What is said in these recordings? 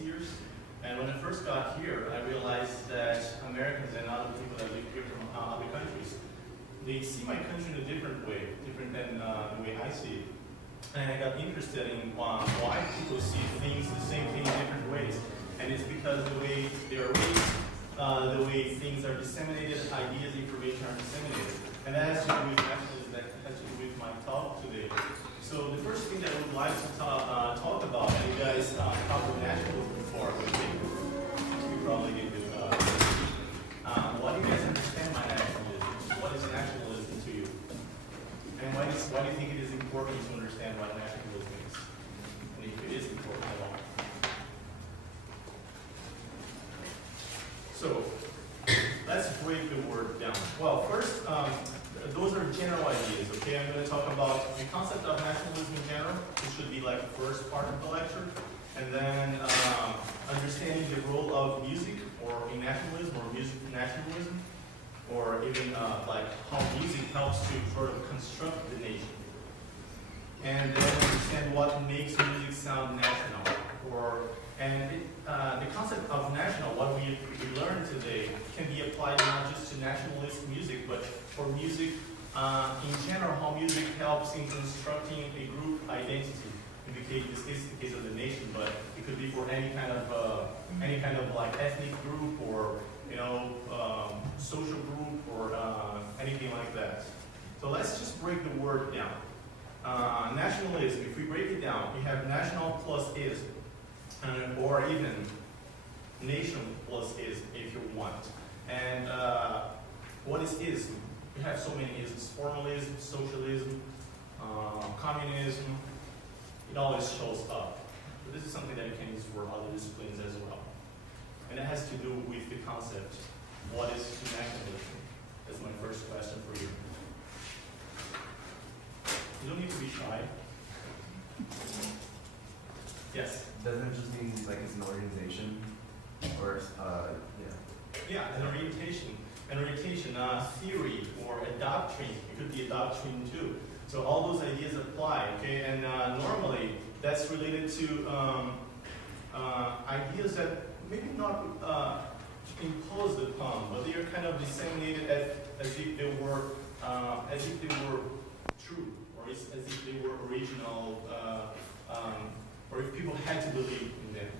years. And when I first got here, I realized that Americans and other people that live here from other countries, they see my country in a different way, different than the way I see it. And I got interested in why people see things, the same thing in different ways. And it's because the way they are raised, the way things are disseminated, ideas, information are disseminated. And that has to do with nationalism, that has to do with my talk today. So the first thing that I would like to talk about, and you guys talked about nationalism before, but you probably didn't do why do you guys understand my nationalism? What is nationalism to you? And why do you think it is important to understand what nationalism is? And if it is important at all. So, let's break the word down. Well, first, those are general ideas, okay? I'm going to talk about the concept of nationalism in general, which should be like the first part of the lecture, and then understanding the role of music or in nationalism or music nationalism, or even like how music helps to sort of construct the nation. And then understand what makes music sound national, the concept of national, what we learned today, can be applied not just to nationalist music, but for music in general, how music helps in constructing a group identity. In this case, the case of the nation, but it could be for any kind of like ethnic group or social group or anything like that. So let's just break the word down. Nationalism, if we break it down, we have national plus is, or even nation plus is, if you want. And what is ism? We have so many isms: formalism, socialism, communism. It always shows up. But this is something that you can use for other disciplines as well. And it has to do with the concept: what is nationalism? That's my first question for you. You don't need to be shy. Yes? Doesn't it just mean like it's an organization? Or, Yeah, an orientation. An orientation, theory, or a doctrine. It could be a doctrine too. So all those ideas apply, okay? And normally, that's related to ideas that maybe not imposed upon, but they are kind of disseminated as if they were true, or as if they were original, or if people had to believe in them.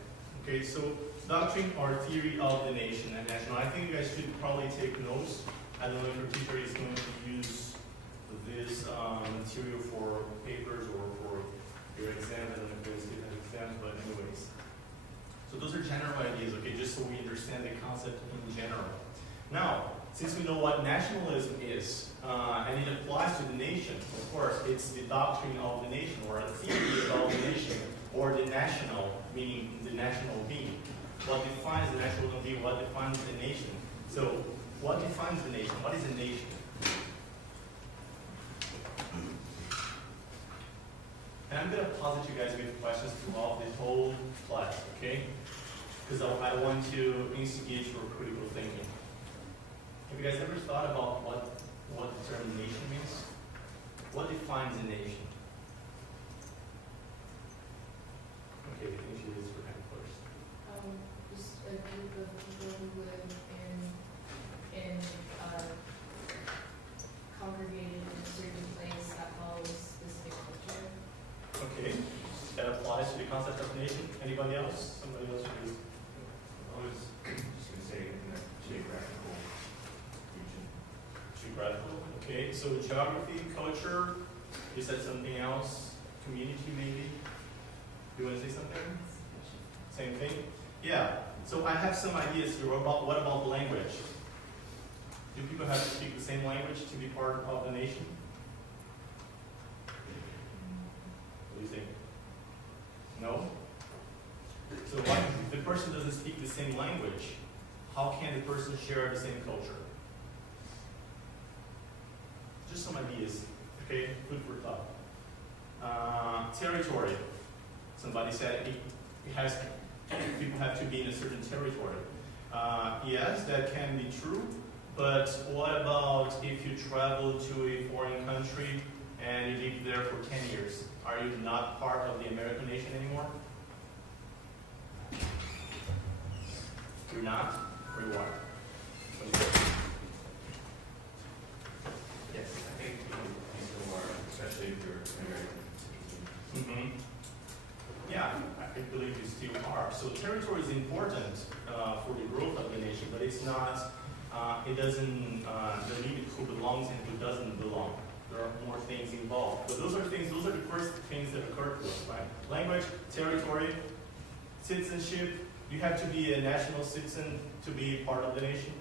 Okay, so doctrine or theory of the nation and national. I think you guys should probably take notes. I don't know if your teacher is going to use this material for papers or for your exam. I don't know if you guys still have exams, but anyways. So those are general ideas, okay, just so we understand the concept in general. Now, since we know what nationalism is, and it applies to the nation, of course, it's the doctrine of the nation, or a theory of the nation, or the national, meaning the national being. What defines the national being? What defines the nation? So, what defines the nation? What is a nation? And I'm going to posit you guys with questions throughout this whole class, okay? Because I want to instigate your critical thinking. Have you guys ever thought about what the term nation means? What defines a nation? Okay, I think she is for him first. Just a group of people who live in congregated in a certain place that follows specific culture. Okay, that applies to the concept of nation. Anybody else? Somebody else who is? I was just going to say in the geographical region. Geographical, okay. So geography, culture, you said something else. Community, maybe? You want to say something? Same thing? Yeah. So I have some ideas here. What about language? Do people have to speak the same language to be part of the nation? What do you think? No? So what if the person doesn't speak the same language? How can the person share the same culture? Just some ideas, okay? Food for thought. Territory. Somebody said people have to be in a certain territory. Yes, that can be true, but what about if you travel to a foreign country and you live there for 10 years? Are you not part of the American nation anymore? You're not, or you are? Yes, I think you still are, especially if you're American. Mm-hmm. Yeah, I believe you still are. So territory is important for the growth of the nation, but it's not, it doesn't limit who belongs and who doesn't belong. There are more things involved. But those are the first things that occur to us, right? Language, territory, citizenship. You have to be a national citizen to be part of the nation.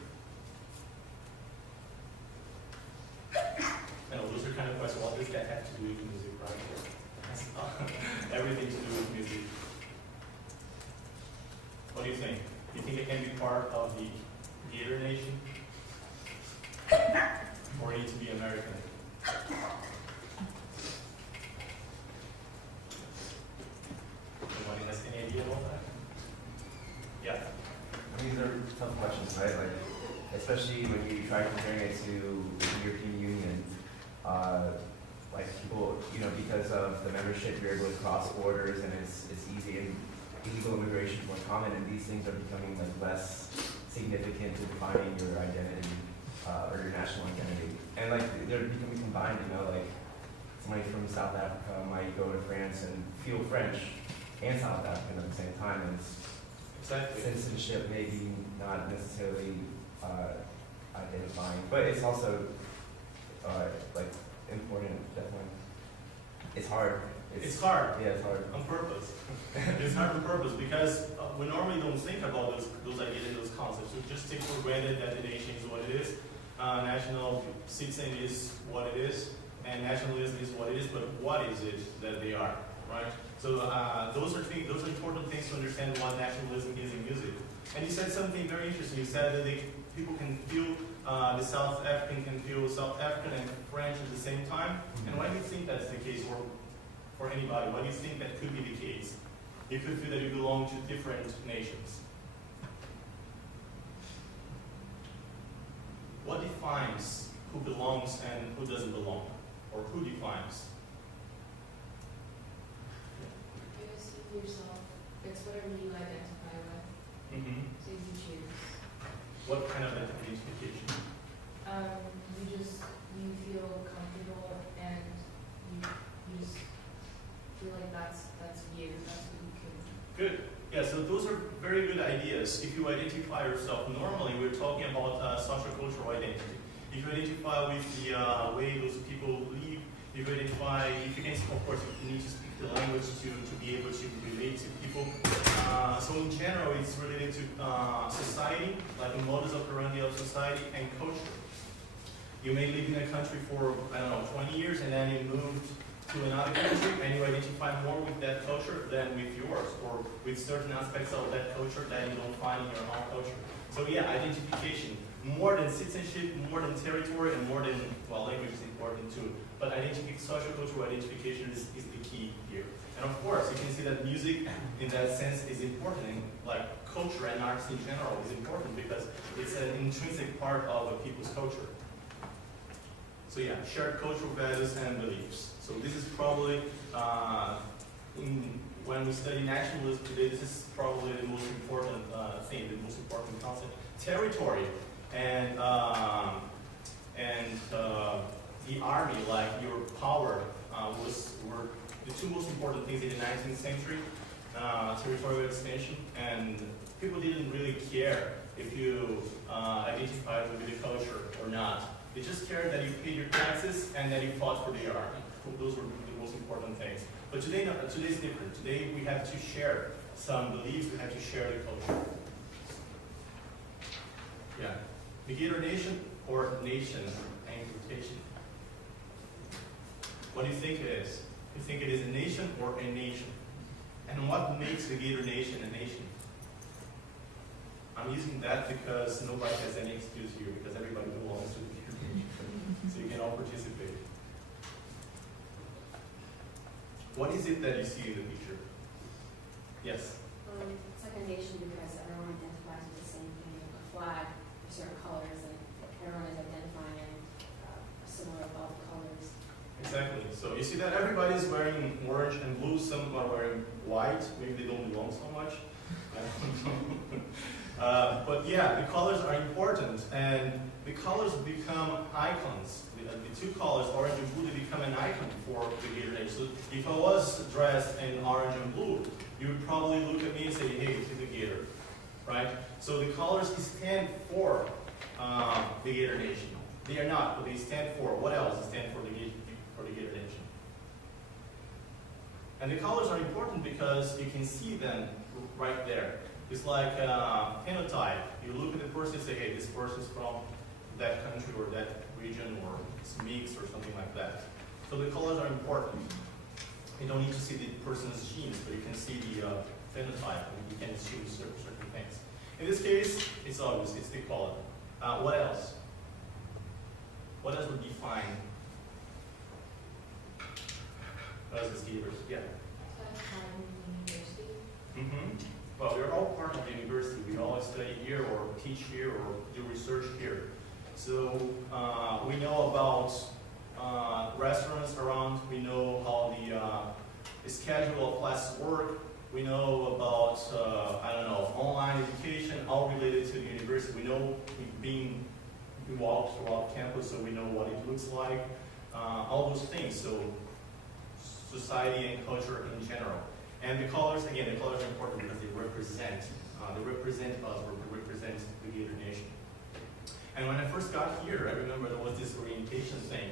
I know, those are kind of questions. What does that have to do with music, right? Everything to do with music. What do you think? Do you think it can be part of the Gator Nation? Or need to be American? Anybody has any idea about that? Yeah. These are tough questions, right? Like, especially when you try comparing it to the European Union, like people, because of the membership, you're able to cross borders and it's easy and illegal immigration is more common, and these things are becoming like less significant to defining your identity or your national identity, and like they're becoming combined. Like somebody from South Africa might go to France and feel French and South African at the same time, and it's Exactly. citizenship maybe not necessarily identifying, but it's also like important, definitely. It's hard. It's hard. Yeah, it's hard. On purpose. It's hard on purpose because we normally don't think about those ideas and those concepts. We just take for granted that the nation is what it is. National citizen is what it is, and nationalism is what it is. But what is it that they are, right? So those are important things to understand what nationalism is in music. And you said something very interesting. You said that people can feel the South African can feel South African and French at the same time. And why do you think that's the case, or for anybody? Why do you think that could be the case? You could feel that you belong to different nations. What defines who belongs and who doesn't belong? Or who defines? You see yourself. It's whatever you identify with. Mm-hmm. So you choose. What kind of identification? You feel comfortable and you just feel like that's you. That's what you can. Good. Yeah, so those are very good ideas. If you identify yourself, normally we're talking about social-cultural identity. If you identify with the way those people live, if you can, of course, you need to speak the language to be able to relate to people. So in general, it's related to society, like the modus operandi of society, and culture. You may live in a country for, 20 years, and then you moved to another country, and you identify more with that culture than with yours, or with certain aspects of that culture that you don't find in your own culture. So yeah, identification, more than citizenship, more than territory, and more than, language is important too. But social cultural identification is the key here. And of course, you can see that music, in that sense, is important. And, like culture and arts in general is important because it's an intrinsic part of a people's culture. So yeah, shared cultural values and beliefs. So this is probably, when we study nationalism today, this is probably the most important thing, the most important concept. Territory and the army, like your power, were the two most important things in the 19th century. Territorial expansion, and people didn't really care if you identified with the culture or not. They just cared that you paid your taxes and that you fought for the army. Those were the most important things. But today's different. Today we have to share some beliefs, we have to share the culture. Yeah. The Gator Nation or nation annotation? What do you think it is? Do you think it is a nation or a nation? And what makes the Gator Nation a nation? I'm using that because nobody has any excuse here, because everybody belongs to the Gator Nation. So you can all participate. What is it that you see in the picture? Yes? It's like a nation because everyone identifies with the same thing. A flag, certain colors, and everyone is identifying similar above colors. Exactly. So you see that everybody's wearing orange and blue, some are wearing white, maybe they don't belong so much. But yeah, the colors are important, and the colors become icons. The two colors, orange and blue, they become an icon for the Gator Nation. So if I was dressed in orange and blue, you would probably look at me and say, hey, it's the Gator, right? So the colors stand for the Gator Nation. They are not, but they stand for, what else? They stand for the Gator Nation. And the colors are important because you can see them right there. It's like a phenotype. You look at the person and say, hey, this person's from that country or that region, or it's mixed or something like that. So the colors are important. You don't need to see the person's genes, but you can see the phenotype, and you can assume certain things. In this case, it's obvious, it's the color. What else? What else would define us as gators? Yeah. Well, we're all part of the university. We all study here or teach here or do research here. So we know about restaurants around. We know how the schedule of classes work. We know about, I don't know, online education, all related to the university. We know we walk throughout campus, so we know what it looks like. All those things. So society and culture in general. And the colors, again, the colors are important because they represent us, or they represent the Gator Nation. And when I first got here, I remember there was this orientation thing,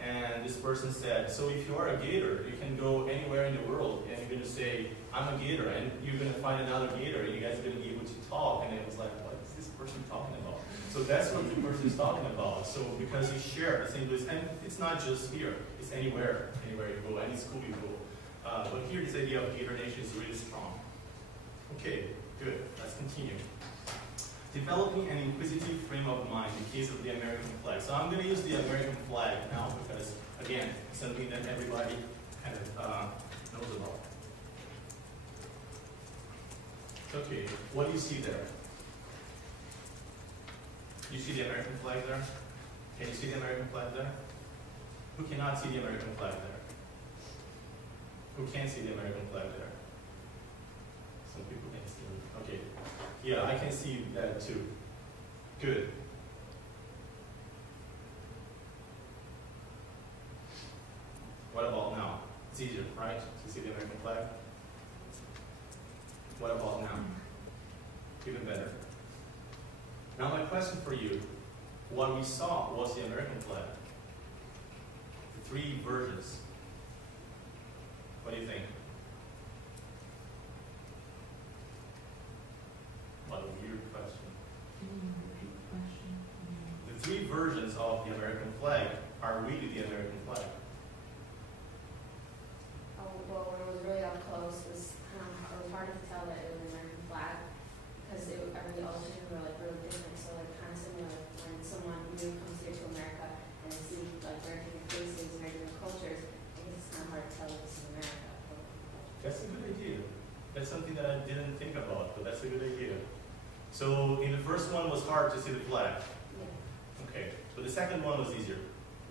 and this person said, so if you are a Gator, you can go anywhere in the world, and you're going to say, I'm a Gator, and you're going to find another Gator, and you guys are going to be able to talk. And it was like, what is this person talking about? So that's what the person is talking about. So because you share the same place, and it's not just here, it's anywhere you go, any school you go. But here, this idea of Gator Nation is really strong. Okay, good. Let's continue. Developing an inquisitive frame of mind in case of the American flag. So I'm going to use the American flag now because, again, it's something that everybody kind of knows about. Okay, what do you see there? You see the American flag there? Can you see the American flag there? Who cannot see the American flag there? Who can see the American flag there? Some people can see it. Okay. Yeah, I can see that too. Good. What about now? It's easier, right? To see the American flag? What about now? Even better. Now my question for you, what we saw was the American flag. The three versions. What do you think? What a weird question. The three versions of the American flag are really the American flag. Oh, well, when it was really up close, it was hard to tell that it was an American flag because every alternate were like really different. So like kind of similar when someone new comes here to America and they see like very different faces, very different cultures. I guess it's kind of hard to tell if this is America. That's a good idea. That's something that I didn't think about, but that's a good idea. So in the first one was hard to see the flag. Yeah. Okay. But the second one was easier.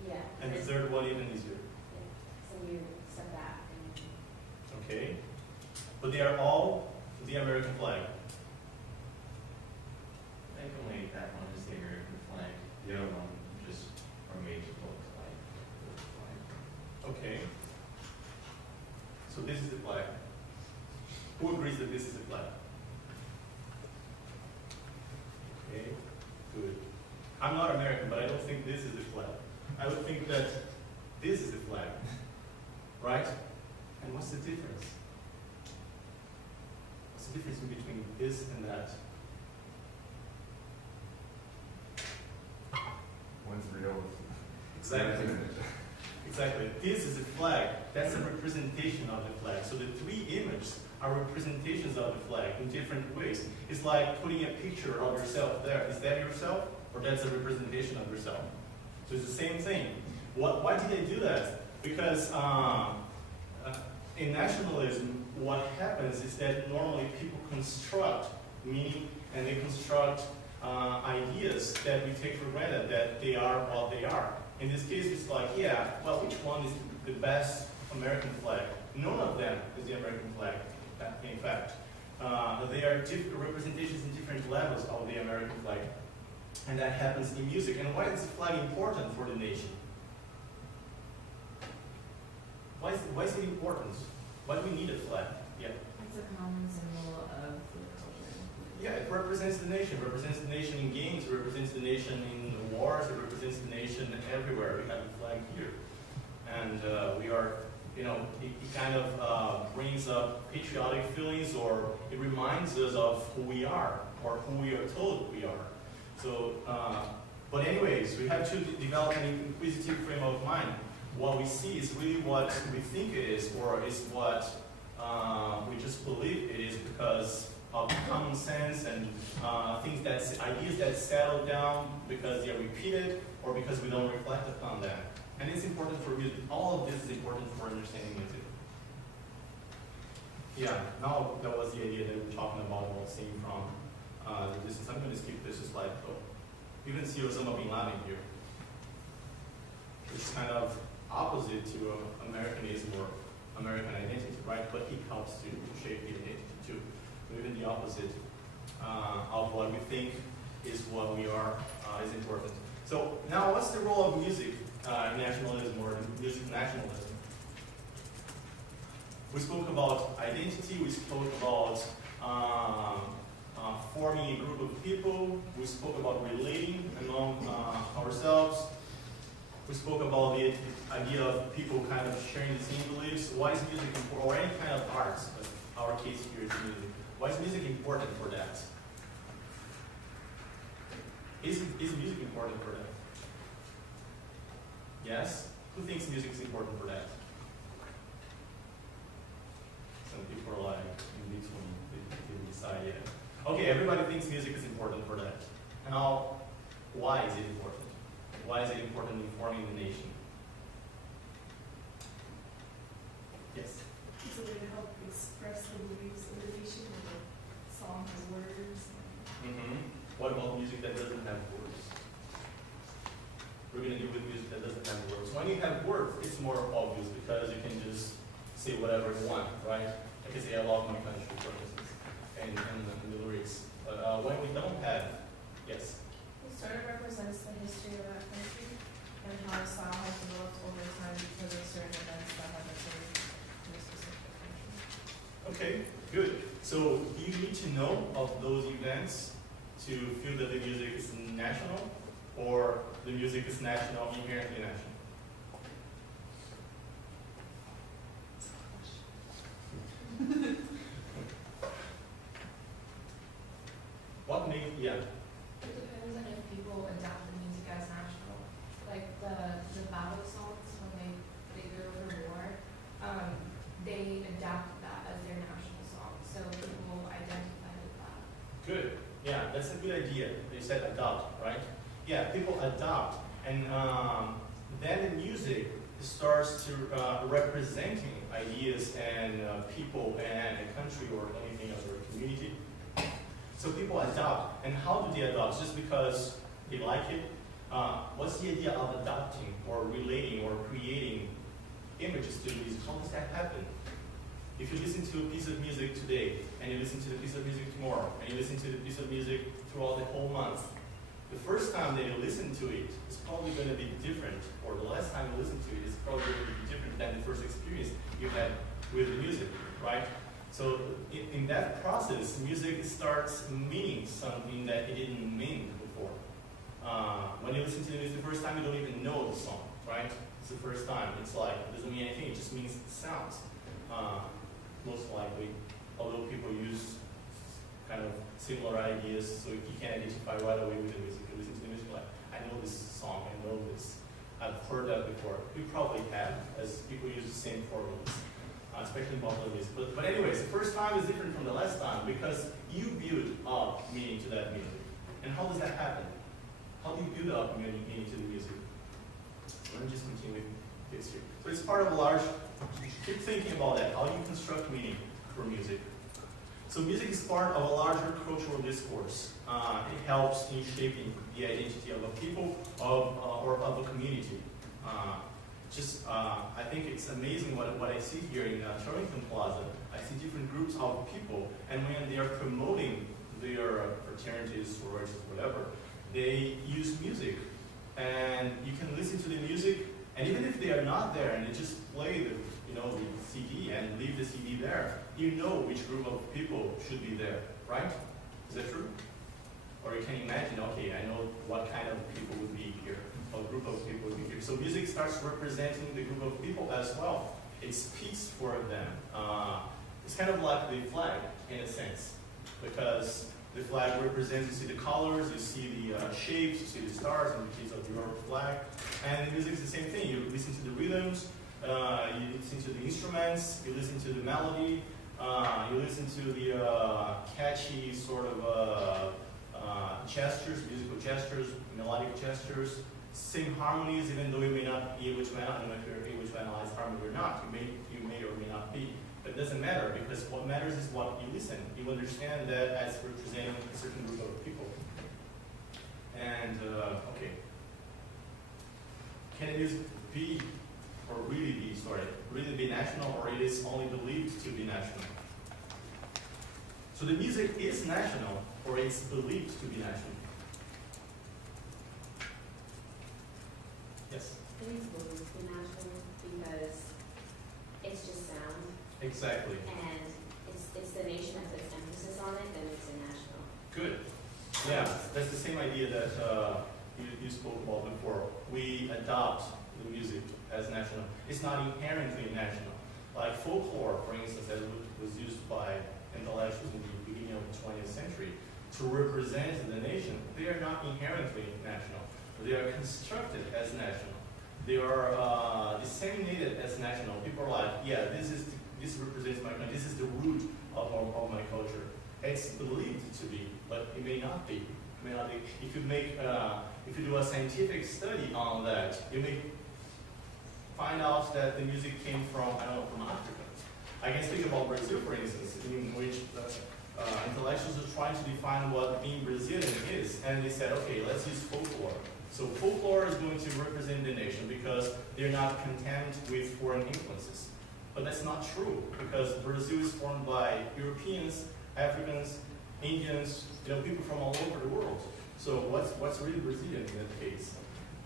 Yeah. And the third one even easier. Yeah. So you step back and. Okay. But they are all the American flag. I think only that one is the American flag. The other one just are made to look like the flag. Okay. So this is the flag. Who agrees that this is the flag? Okay, good. I'm not American, but I don't think this is the flag. I would think that this is the flag, right? And what's the difference? What's the difference between this and that? One's real. Exactly. Exactly. This is a flag. That's a representation of the flag. So the three images are representations of the flag in different ways. It's like putting a picture of yourself there. Is that yourself? Or that's a representation of yourself? So it's the same thing. Why did they do that? Because in nationalism, what happens is that normally people construct meaning and they construct ideas that we take for granted that they are what they are. In this case, it's like, yeah, well, which one is the best American flag? None of them is the American flag, in fact. there are different representations in different levels of the American flag. And that happens in music. And why is the flag important for the nation? Why is it important? Why do we need a flag? Yeah. It's a common symbol of the culture. Yeah, it represents the nation. It represents the nation in games. It represents the nation in wars. It represents the nation everywhere. We have a flag here. And we are, it kind of brings up patriotic feelings, or it reminds us of who we are, or who we are told we are. So, but anyways, we have to develop an inquisitive frame of mind. What we see is really what we think it is, or is what we just believe it is because of common sense and ideas that settle down because they're repeated, or because we don't reflect upon that. And it's important for music. All of this is important for understanding music. Yeah, now that was the idea that we're talking about seeing from the distance. I'm going to skip this slide. So you can see Osama bin Laden here, which is kind of opposite to Americanism or American identity, right? But he helps to shape the identity too. So even the opposite of what we think is what we are is important. So now, what's the role of music in nationalism, or music nationalism? We spoke about identity. We spoke about forming a group of people. We spoke about relating among ourselves. We spoke about the idea of people kind of sharing the same beliefs. Why is music important, or any kind of arts, but our case here is music. Why is music important for that? Is music important for that? Yes? Who thinks music is important for that? Some people are like in between, they decide, yeah. Okay, everybody thinks music is important for that. Now, why is it important? Why is it important in forming the nation? Yes? It's a way to help express the beliefs of the nation, with a song has words. What about music that doesn't have words? We're going to deal with music that doesn't have words. When you have words, it's more obvious because you can just say whatever you want, right? I can say I love my country, for instance, and the lyrics. But when we don't have, yes? It sort of represents the history of that country and how style has developed over time because of certain events that have occurred in a specific country. Okay, good. So do you need to know of those events to feel that the music is national, or the music is national, inherently national? What makes, yeah? It depends on if people adapt the music as national. Like the battle songs, when they go for war, they adapt that as their national song. So people identify with that. Good. Yeah, that's a good idea. They said adopt, right? Yeah, people adopt, and then the music starts to representing ideas and people and a country or anything other community. So people adopt, and how do they adopt? Just because they like it? What's the idea of adopting or relating or creating images to music? How does that happen? If you listen to a piece of music today, and you listen to the piece of music tomorrow, and you listen to the piece of music throughout the whole month, the first time that you listen to it is probably going to be different, or the last time you listen to it is probably going to be different than the first experience you had with the music, right? So in that process, music starts meaning something that it didn't mean before. When you listen to the music the first time, you don't even know the song, right? It's the first time. It's like, it doesn't mean anything, it just means it sounds. Most likely, although people use kind of similar ideas, so you can identify right away with the music. You listen to the music like, I know this song, I know this, I've heard that before. You probably have, as people use the same formulas, especially in popular music. But anyways, the first time is different from the last time because you build up meaning to that music. And how does that happen? How do you build up meaning to the music? Let me just continue with history. So it's part of a large, keep thinking about that. How do you construct meaning for music? So music is part of a larger cultural discourse. It helps in shaping the identity of a people or of a community. I think it's amazing what I see here in Turlington Plaza. I see different groups of people, and when they are promoting their fraternities, sororities, whatever, they use music, and you can listen to the music, and even if they are not there, and they just play the CD and leave the CD there, you know which group of people should be there, right? Is that true? Or you can imagine, okay, I know what kind of people would be here, a group of people would be here. So music starts representing the group of people as well. It speaks for them. It's kind of like the flag, in a sense, because the flag represents, you see the colors, you see the shapes, you see the stars in the case of your flag. And the music is the same thing. You listen to the rhythms, you listen to the instruments, you listen to the melody, you listen to the catchy sort of gestures, musical gestures, melodic gestures, sing harmonies, even though you may not be able to, I don't know if you're able to analyze harmony or not. You may or may not be. But it doesn't matter, because what matters is what you listen. You understand that as representing a certain group of people. And, okay. Can it be, or really be national, or it is only believed to be national? So the music is national, or it's believed to be national? Yes? It is believed to be national because it's just sound. Exactly. And it's the nation that puts emphasis on it that makes it national. Good. Yeah, that's the same idea that you spoke about before. We adopt the music as national. It's not inherently national. Like folklore, for instance, that was used by intellectuals in the beginning of the 20th century to represent the nation. They are not inherently national. They are constructed as national. They are disseminated as national. People are like, yeah, this represents my country. This is the root of my culture. It's believed to be, but it may not be. It may not be. If you do a scientific study on that, you may find out that the music came from, I don't know, from Africa. I can speak about Brazil, for instance, in which intellectuals are trying to define what being Brazilian is, and they said, okay, let's use folklore. So folklore is going to represent the nation because they're not content with foreign influences. But that's not true, because Brazil is formed by Europeans, Africans, Indians, people from all over the world. So what's really Brazilian in that case?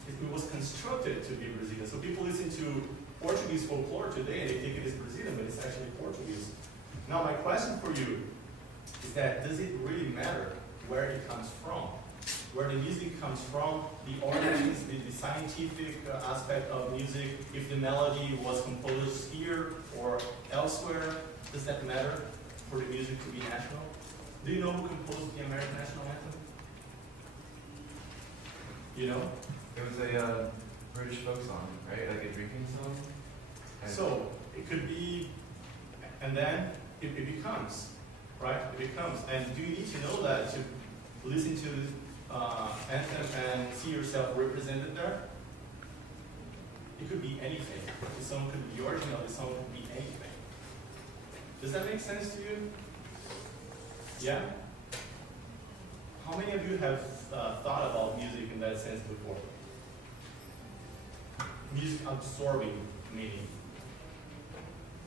It was constructed to be Brazilian. So people listen to Portuguese folklore today and they think it is Brazilian, but it's actually Portuguese. Now my question for you is that, does it really matter where it comes from? Where the music comes from, the origins, the scientific aspect of music, if the melody was composed here or elsewhere, does that matter for the music to be national? Do you know who composed the American National Anthem? You know? It was a British folk song, right? Like a drinking song? And So, it could be, and then it becomes, right? It becomes. And do you need to know that to listen to the anthem and see yourself represented there? It could be anything. The song could be the original, the song could be anything. Does that make sense to you? Yeah? How many of you have thought about music in that sense before? Music absorbing meaning.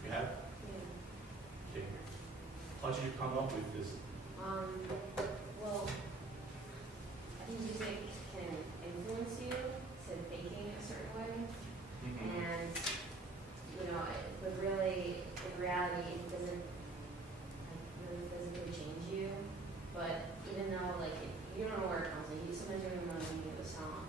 You have? Yeah. Okay. How did you come up with this? Well, I think music can influence you to thinking a certain way, and but really, in reality, it doesn't really change you. But even though, you don't know where it comes from, sometimes you don't know the meaning of a song,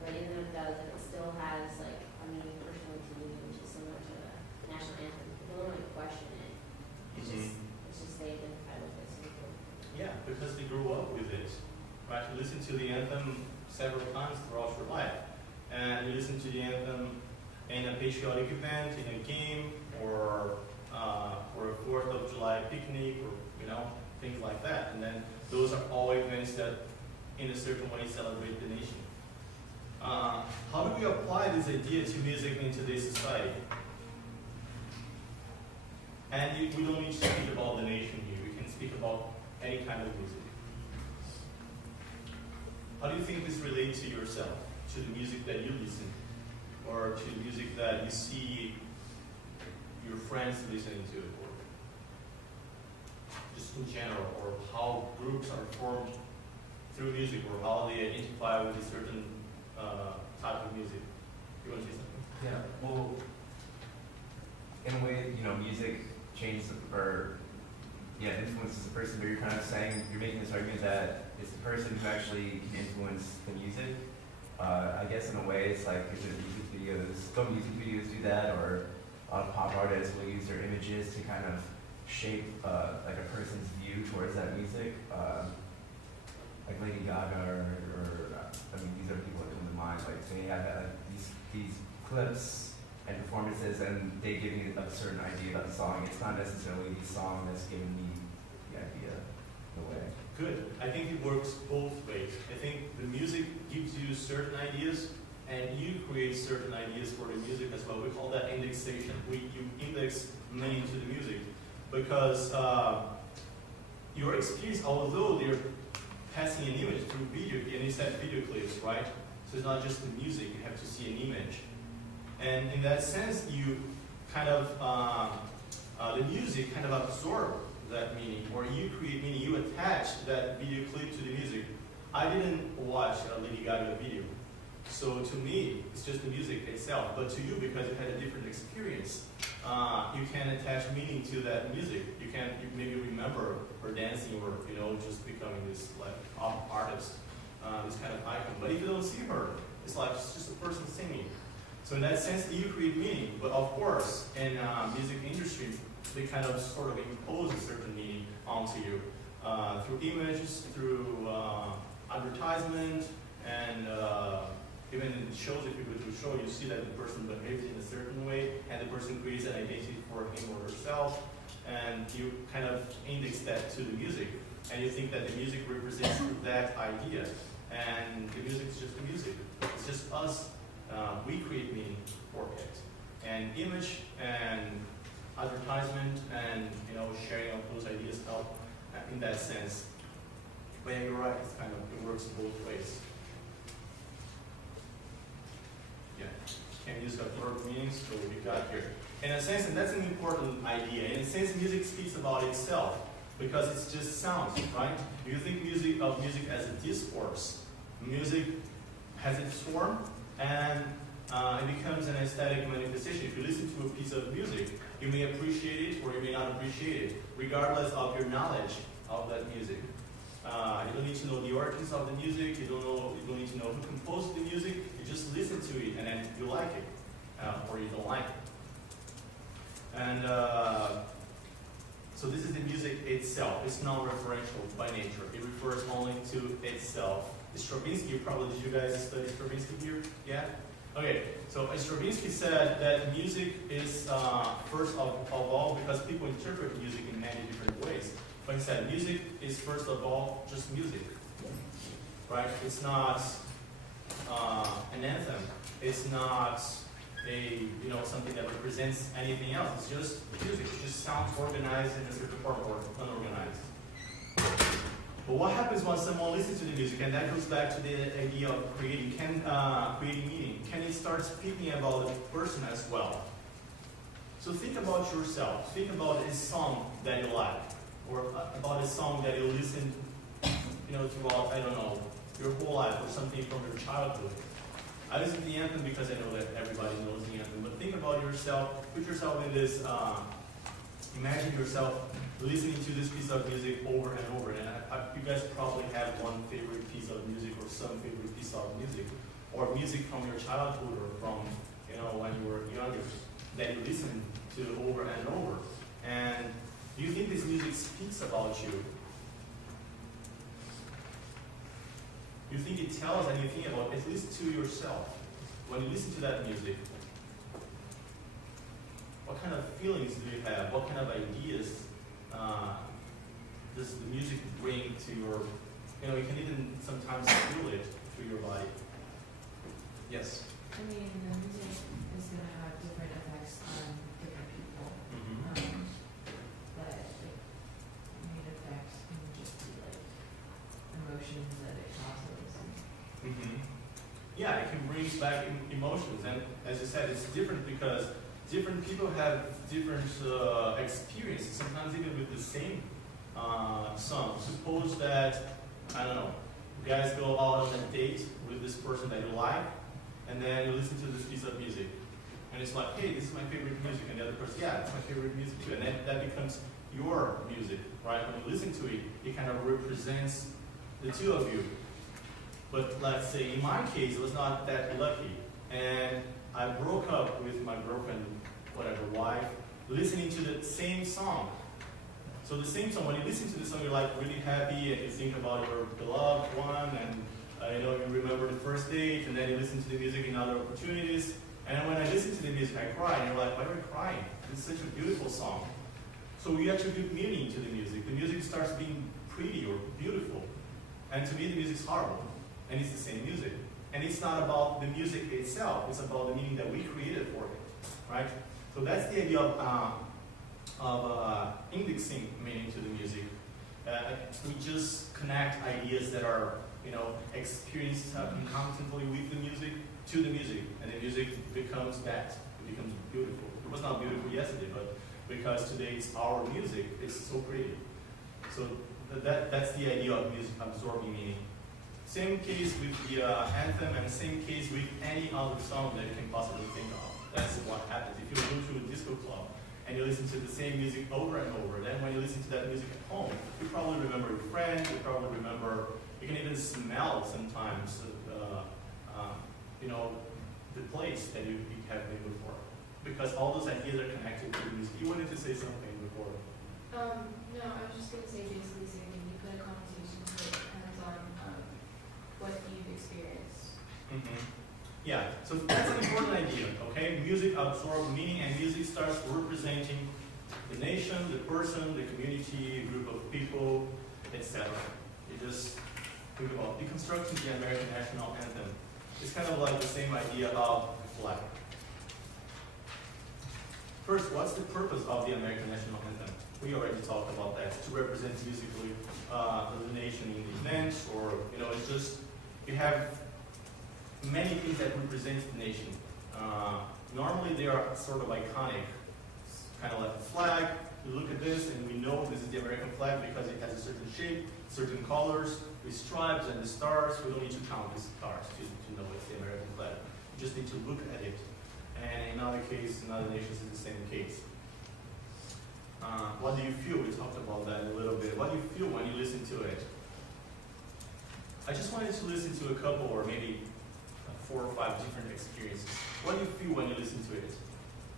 but even though it does, it still has a meaning personally to you, which is similar to the national anthem. You don't really question it. It's just they identify with it. Yeah, because they grew up with it. Right? You listen to the anthem several times throughout your life. And you listen to the anthem in a patriotic event, in a game, or for a 4th of July picnic, or things like that. And then those are all events that in a certain way celebrate the nation. How do we apply this idea to music in today's society? And we don't need to speak about the nation here. We can speak about any kind of music. How do you think this relates to yourself, to the music that you listen or to the music that you see your friends listening to, or just in general, or how groups are formed through music, or how they identify with a certain type of music. You want to say something? Yeah, well, in a way, music changes influences the person, but you're kind of saying, you're making this argument that it's the person who actually can influence the music. I guess in a way, it's like if there's music videos, some music videos do that, or a lot of pop artists will use their images to kind of shape like a person's view towards that music. Like Lady Gaga, these are people that come to mind. Like they have these clips and performances, and they give me a certain idea about the song. It's not necessarily the song that's giving me the idea in a way. Good. I think it works both ways. I think the music gives you certain ideas, and you create certain ideas for the music as well. We call that indexation. You index meaning to the music because your experience, although they're passing an image through video, and you said video clips, right? So it's not just the music, you have to see an image. And in that sense, you kind of, the music kind of absorb that meaning, or you create meaning, you attach that video clip to the music. I didn't watch a Lady Gaga video, so to me, it's just the music itself. But to you, because you had a different experience, you can attach meaning to that music. You maybe remember her dancing, or just becoming this like pop artist, this kind of icon. But if you don't see her, it's like it's just a person singing. So in that sense, you create meaning. But of course, in music industry, they kind of sort of impose a certain meaning onto you through images, through advertisement, and even in shows. If you go to a show, you see that the person behaves in a certain way, and the person creates an identity for him or herself, and you kind of index that to the music, and you think that the music represents that idea, and the music is just the music. It's just us. We create meaning for it, and image and advertisement and sharing of those ideas help in that sense. But yeah, you're right. It works both ways. Yeah, can't use that word meanings, so we got here. In a sense, and that's an important idea. In a sense, music speaks about itself because it's just sounds, right? Do you think of music as a discourse? Music has its form, and it becomes an aesthetic manifestation. If you listen to a piece of music, you may appreciate it or you may not appreciate it, regardless of your knowledge of that music. You don't need to know the origins of the music. You don't need to know who composed the music. You just listen to it, and then you like it, or you don't like it. And so this is the music itself. It's non-referential by nature. It refers only to itself. Stravinsky, did you guys study Stravinsky here? Yeah? Okay, so Stravinsky said that music is first of all, because people interpret music in many different ways, but he said music is first of all just music, right? It's not an anthem. It's not something that represents anything else. It's just music. It just sounds organized in a certain form or unorganized. But what happens when someone listens to the music, and that goes back to the idea of creating meaning? Can it start speaking about the person as well? So think about yourself. Think about a song that you like, or about a song that you listen, throughout, I don't know, your whole life, or something from your childhood. I listen to the anthem because I know that everybody knows the anthem. But think about yourself. Put yourself in this. Imagine yourself listening to this piece of music over and over. And you guys probably have one favorite piece of music, or some favorite piece of music, or music from your childhood, or from when you were younger, that you listen to over and over. And do you think this music speaks about you? Do you think it tells anything about, at least to yourself, when you listen to that music? What kind of feelings do you have? What kind of ideas does the music bring to your, you can even sometimes feel it through your body. Yes? The music is going to have different effects on different people. Mm-hmm. But main effects can just be emotions that it causes. Mm-hmm. Yeah, it can bring back emotions, and as you said, it's different because different people have different experiences, sometimes even with the same song. Suppose that, I don't know, you guys go out on a date with this person that you like, and then you listen to this piece of music. And it's like, hey, this is my favorite music. And the other person, yeah, it's my favorite music too. And then that becomes your music, right? When you listen to it, it kind of represents the two of you. But let's say in my case, it was not that lucky. And I broke up with my girlfriend, whatever, wife, listening to the same song. So the same song, when you listen to the song, you're like really happy and you think about your beloved one and you remember the first date, and then you listen to the music in other opportunities. And when I listen to the music, I cry, and you're like, why are you crying? It's such a beautiful song. So you attribute meaning to the music. The music starts being pretty or beautiful. And to me, the music's horrible. And it's the same music. And it's not about the music itself, it's about the meaning that we created for it, right? So that's the idea of indexing meaning to the music. We just connect ideas that are, experienced concomitantly with the music to the music, and the music becomes that. It becomes beautiful. It was not beautiful yesterday, but because today it's our music, it's so pretty. So that's the idea of music absorbing meaning. Same case with the anthem, and same case with any other song that you can possibly think of. That's what happens. If you go to a disco club and you listen to the same music over and over, then when you listen to that music at home, you probably remember your friend, you probably remember, you can even smell sometimes, the place that you have been before. Because all those ideas are connected to the music. You wanted to say something before. No, I was just going to say basically saying you put a connotation to it depends on what you've experienced. Mm-hmm. Yeah, so that's an important idea, okay? Music absorbs meaning, and music starts representing the nation, the person, the community, a group of people, etc. You just think about deconstructing the American national anthem. It's kind of like the same idea of the flag. First, what's the purpose of the American national anthem? We already talked about that, to represent musically the nation in the events, or, it's just, you have many things that represent the nation. Normally they are sort of iconic, kind of like a flag. You look at this and we know this is the American flag because it has a certain shape, certain colors, with stripes and the stars. We don't need to count the stars to know it's the American flag. You just need to look at it. And in other cases, in other nations, it's the same case. What do you feel? We talked about that a little bit. What do you feel when you listen to it? I just wanted to listen to a couple, or maybe 4 or 5 different experiences. What do you feel when you listen to it?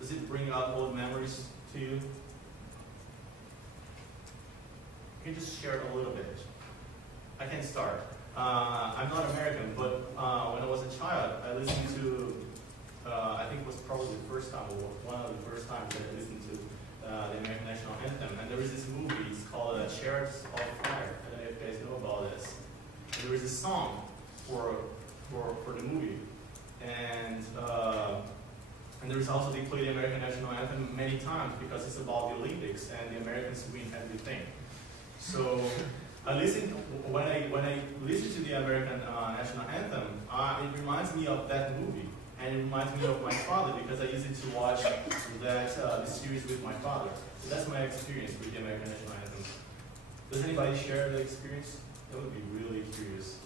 Does it bring out old memories to you? You can just share a little bit. I can start. I'm not American, but when I was a child, I listened to, I think it was probably the first time, or one of the first times that I listened to the American National Anthem. And there is this movie, it's called Chariots of Fire. I don't know if you guys know about this. And there is a song for the movie. And there is also, they play the American National Anthem many times because it's about the Olympics and the Americans win everything. So when I listen to the American National Anthem, it reminds me of that movie. And it reminds me of my father because I used to watch that series with my father. So that's my experience with the American National Anthem. Does anybody share the experience? That would be really curious.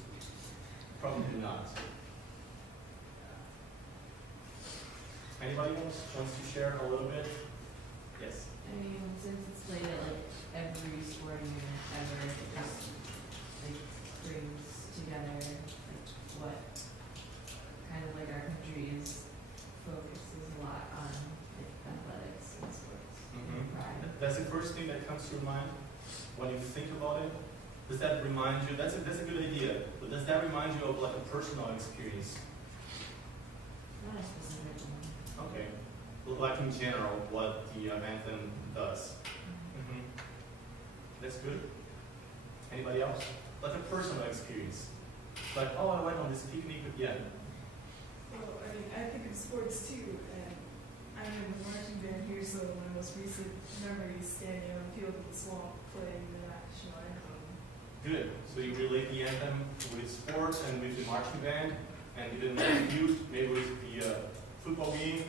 Probably not. Anybody else wants to share a little bit? Yes. I mean, since it's played at like every sporting event ever, it just like brings together like what kind of like our country's focuses a lot on like athletics and sports. Mm-hmm. Pride. That's the first thing that comes to your mind when you think about it. Does that remind you? That's a good idea. But does that remind you of like a personal experience? Not a specific one. Okay. Like in general, what the anthem does. Mm-hmm. That's good. Anybody else? Like a personal experience. Like, oh, I went on this picnic with Well, I mean, I think of sports too, and I'm in the marching band here, so my most recent memory is standing on the field of the swamp playing the national anthem. Good. So you relate the anthem with sports and with the marching band, and you didn't maybe with the football game?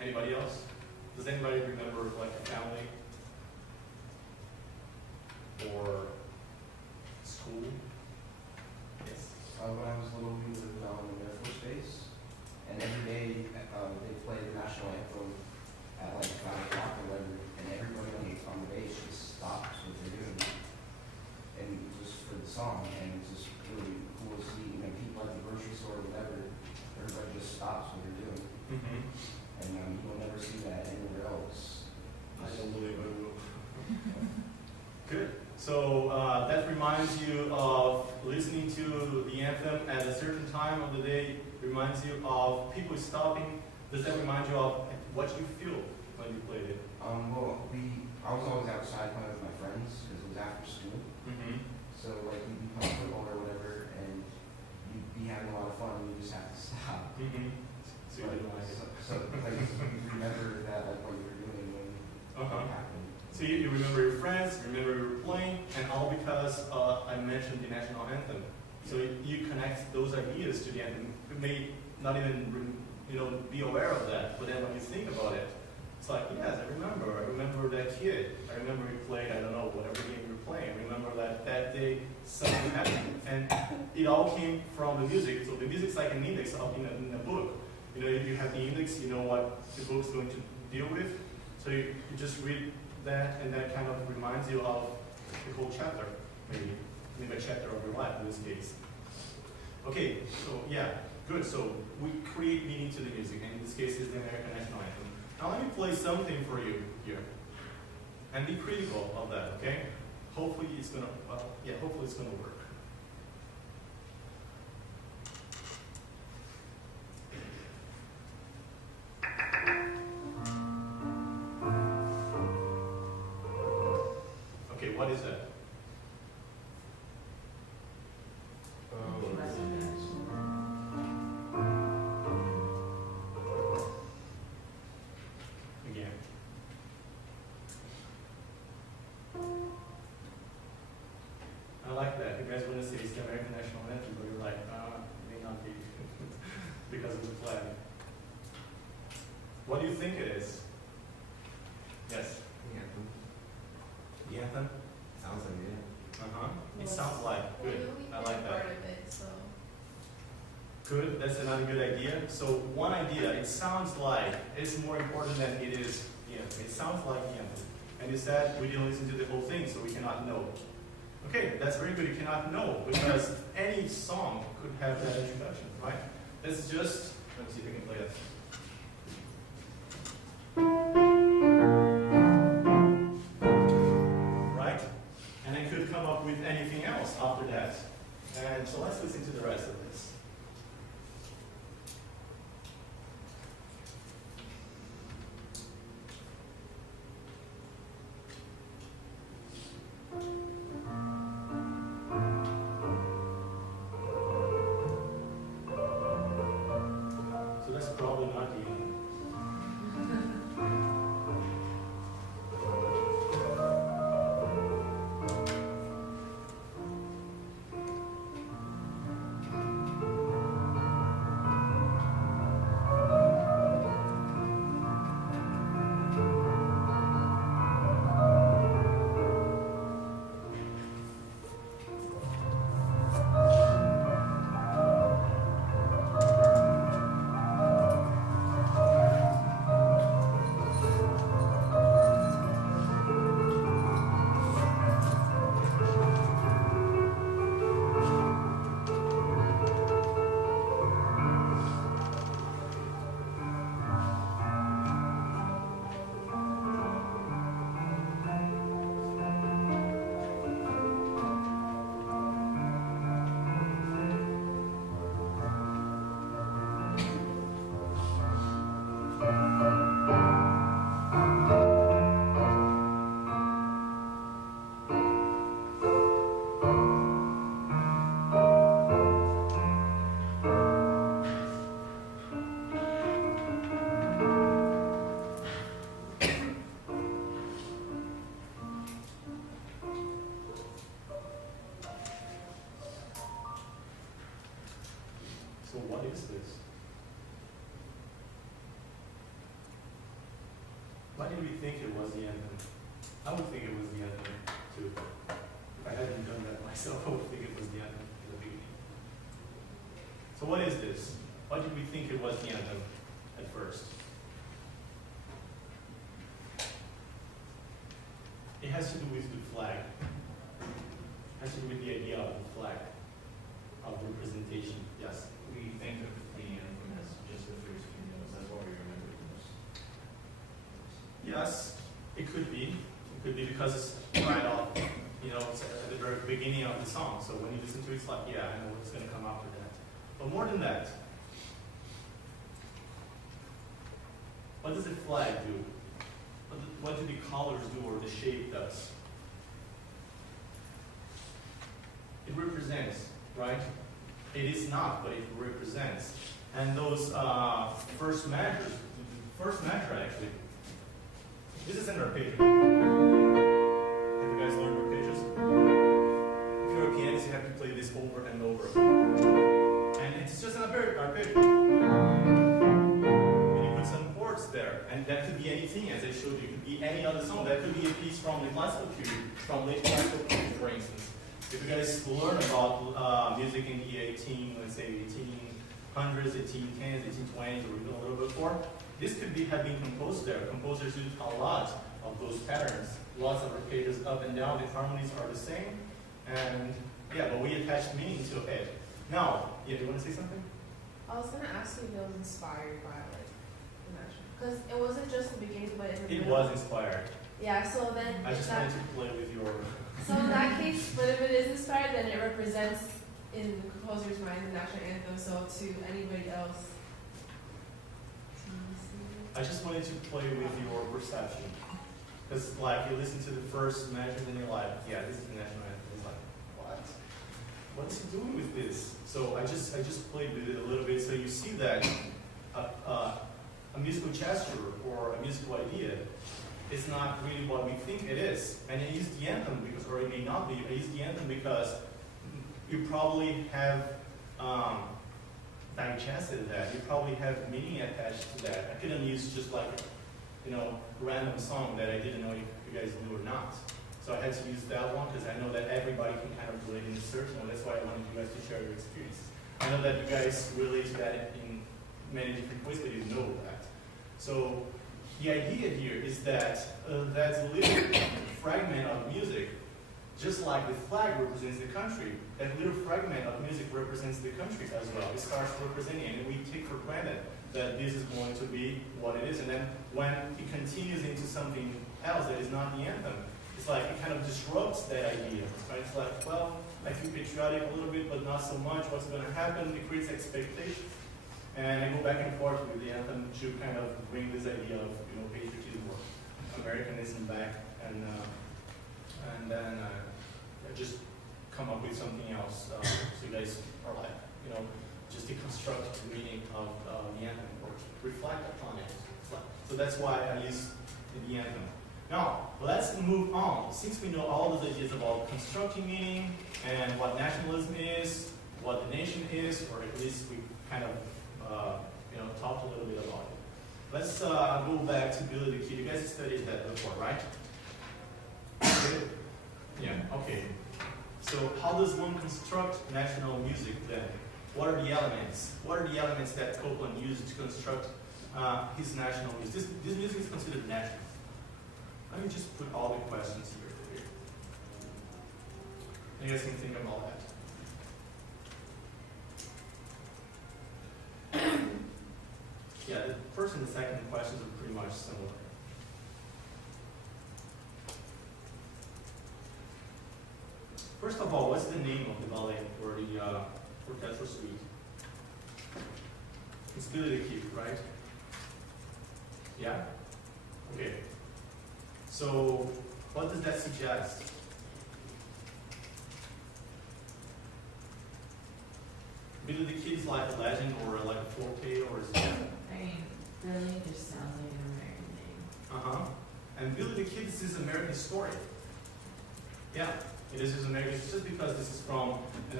Anybody else? Does anybody remember like a family or school? Yes. When I was little, we lived on the Air Force Base, and every day they played the national anthem at like 5 o'clock or whatever, and everybody on the base just stops what they're doing, and just for the song, and it's just really cool to see, you know, people at the grocery store or whatever, everybody just stops what they're doing, and you will never see that anywhere else. I don't believe I will. Good. So that reminds you of listening to the anthem at a certain time of the day, reminds you of people stopping. Does that remind you of what you feel when you played it? Well, I was always outside playing with my friends because it was after school. So like you'd be playing football or whatever, and you'd be having a lot of fun, and you just have to stop. So you didn't like it. So like you remember that like what you were doing when it happened. So you remember your friends, remember you were playing, and all because I mentioned the national anthem. So you connect those ideas to the anthem. You may not even be aware of that, but then when you think about it, it's like, yes, I remember that kid. I remember he played, I don't know, whatever game you were playing. I remember that day something happened. And it all came from the music. So the music's like an index in a book. You know, you have the index, you know what the book's going to deal with. So you just read that, and that kind of reminds you of the whole chapter, maybe a chapter of your life in this case. Okay, so yeah, good. So we create meaning to the music, and in this case is the American National Anthem. Now let me play something for you here, and be critical of that, okay? Hopefully it's gonna, hopefully it's gonna work. Okay, what is that? Again. I like that. You guys want to say it's the American National Anthem, but you're like, it may not be because of the flag. What do you think it is? Yes? The anthem. The anthem? Sounds like it. It sounds like good. I like that. Part of it, so. Good. That's another good idea. So one idea. It sounds like it's more important than it is the anthem. It sounds like the anthem. And you said we didn't listen to the whole thing, so we cannot know. Okay, that's very good. You cannot know because any song could have that introduction, right? Let's just let's see if we can play it. Right? And I could come up with anything else after that. And so let's listen to the rest of this. So that's probably not the end. So what is this? Why did we think it was the anthem? I would think it was the anthem too. If I hadn't done that myself, I would think it was the anthem in the beginning. So what is this? Why did we think it was the anthem at first? It has to do with the flag. It has to do with the idea of the flag, of representation. Yes. We think of the anthem as just the first few notes. That's what we remember the most. Yes, it could be. It could be because it's right off, it's at the very beginning of the song. So when you listen to it, it's like, yeah, I know what's going to come after that. But more than that, what does the flag do? What do the colors do, or the shape does? It represents, right? It is not, but it represents. And those first measure actually, this is in arpeggio. Have you guys learned arpeggios? If you're a pianist, you have to play this over and over. And it's just an arpeggio. There, and that could be anything, as I showed you. It could be any other song. That could be a piece from the classical period, from late classical period, for instance. If you guys learn about music in the 1800s, 1810s, 1820s, or even a little bit before, this could have been composed there. Composers used a lot of those patterns, lots of arpeggios up and down. The harmonies are the same, and yeah, but we attached meaning to it. Now, yeah, do you want to say something? I was going to ask you if it was inspired by the national. Because it wasn't just the beginning, but in the It middle. was inspired. Yeah, so then. I just wanted to play with your. So in that case, but if it is inspired, then it represents in the composer's mind the national anthem, so to anybody else. I just wanted to play with your perception. Because, like, you listen to the first measures and you're like, yeah, this is the national anthem. It's like, what? What's he doing with this? So I just played with it a little bit, so you see that a musical gesture or a musical idea is not really what we think it is. And I use the anthem because, or it may not be, I use the anthem because you probably have digested that. You probably have meaning attached to that. I couldn't use just like, random song that I didn't know if you guys knew or not. So I had to use that one because I know that everybody can kind of relate in a certain way. That's why I wanted you guys to share your experiences. I know that you guys relate to that in many different ways, but you know that. So the idea here is that that little fragment of music, just like the flag represents the country, that little fragment of music represents the country as well. It starts representing it, and we take for granted that this is going to be what it is. And then when it continues into something else that is not the anthem, it's like it kind of disrupts that idea. Right? It's like, well, I feel patriotic a little bit, but not so much. What's going to happen? It creates expectations. And I go back and forth with the anthem to kind of bring this idea of patriotism or Americanism back, and then I just come up with something else. So you guys are like, just deconstruct the meaning of the anthem or reflect upon it. So that's why I use the anthem. Now, let's move on. Since we know all those ideas about constructing meaning and what nationalism is, what the nation is, or at least we kind of talked a little bit about it. Let's go back to Billy the Kid. You guys studied that before, right? Yeah, okay. So how does one construct national music then? What are the elements? What are the elements that Copeland used to construct his national music? This music is considered national. Let me just put all the questions here for you. You guys can think about that. Yeah, the first and the second questions are pretty much similar. First of all, what's the name of the ballet for the orchestral suite? It's Billy the Kid, right? Yeah? Okay. So, what does that suggest? Billy the Kid is like a legend or like a folktale, or is it? I mean, Billy just sounds like an American name. Uh-huh. And Billy the Kid is an American story. Yeah, it is his American. It's just because this is from, the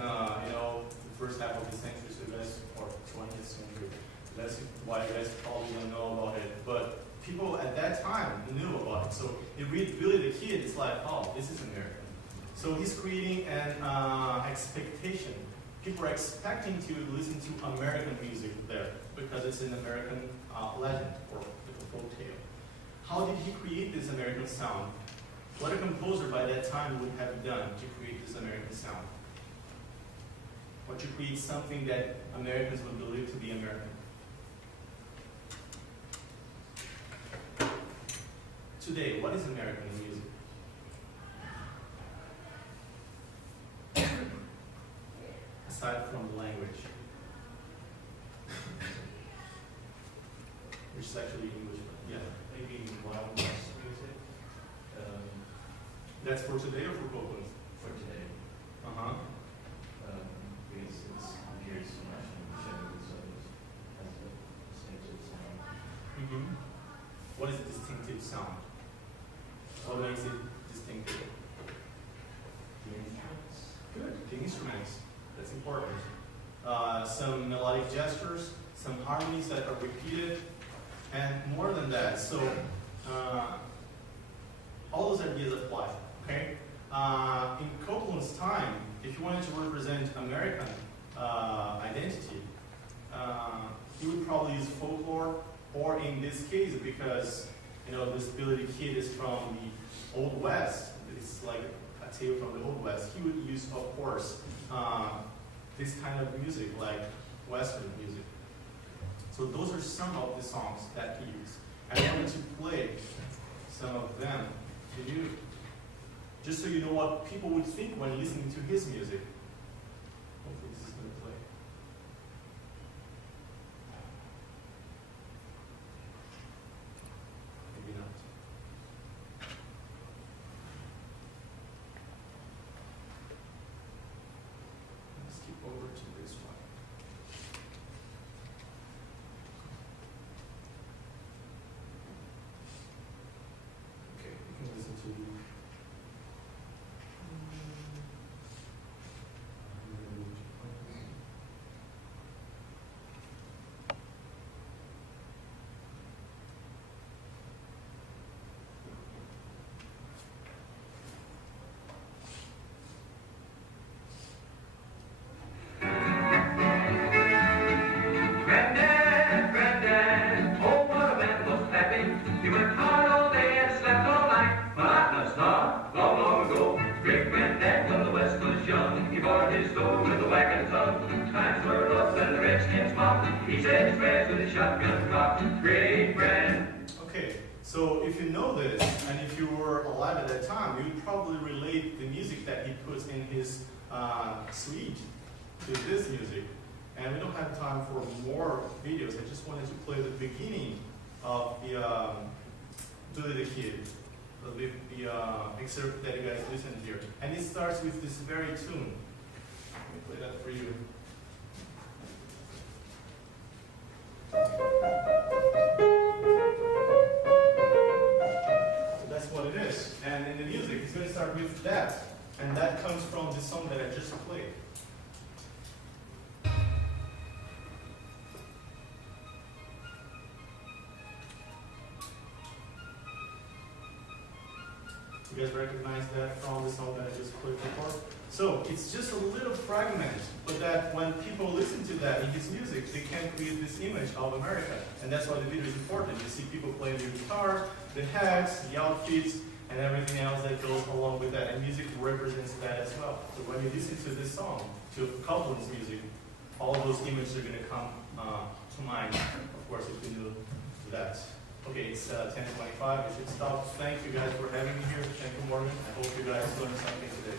first half of the century, so that's, or 20th century. That's why you guys probably don't know about it. But people at that that time knew about it. So you read Billy the Kid, it's like, oh, this is American. So he's creating an expectation. People are expecting to listen to American music there because it's an American legend or a folk tale. How did he create this American sound? What a composer by that time would have done to create this American sound? Or to create something that Americans would believe to be American? Today, what is American music? Aside from the language, which is actually English, but yeah. Maybe Wild West music, That's for today or for Copeland? for today. Uh-huh. Because it's appears so much in the shows, so it has a distinctive sound. Mm-hmm. What is a distinctive sound? What makes it distinctive? The instruments. Good. The instruments. That's important. Some melodic gestures, some harmonies that are repeated, and more than that. So all those ideas apply. Okay. In Copeland's time, if you wanted to represent American identity, he would probably use folklore, or in this case, because this Billy the Kid is from the Old West. It's like a tale from the Old West. He would use, of course, this kind of music, like Western music. So those are some of the songs that he used. And I wanted to play some of them to you, just so you know what people would think when listening to his music. Hopefully this is going to play. Maybe not. Let's skip over to this one. Okay, you can listen to Granddad, Granddad, oh what a man was happy. He worked hard all day and slept all night. But I must start long, long ago. Great Granddad from the West was young. He bought his door with a wagon tongue. Times were rough and the redskins mocked. He said his prayers with his shotgun cocked. Great Grand. Okay, so if you know this, and if you were alive at that time, you would probably relate the music that he puts in his suite to this music. And we don't have time for more videos. I just wanted to play the beginning of the Billy the Kid, the excerpt that you guys listened here. And it starts with this very tune. Let me play that for you. So that's what it is. And in the music, it's going to start with that. And that comes from the song that I just played. You guys recognize that from the song that I just played before? So it's just a little fragment, but that when people listen to that in his music, they can create this image of America. And that's why the video is important. You see people playing the guitar, the hats, the outfits, and everything else that goes along with that. And music represents that as well. So when you listen to this song, to Copeland's music, all those images are going to come to mind, of course, if you knew that. Okay, it's 10:25. We should stop. Thank you guys for having me here. Thank you, Morgan. I hope you guys learned something today.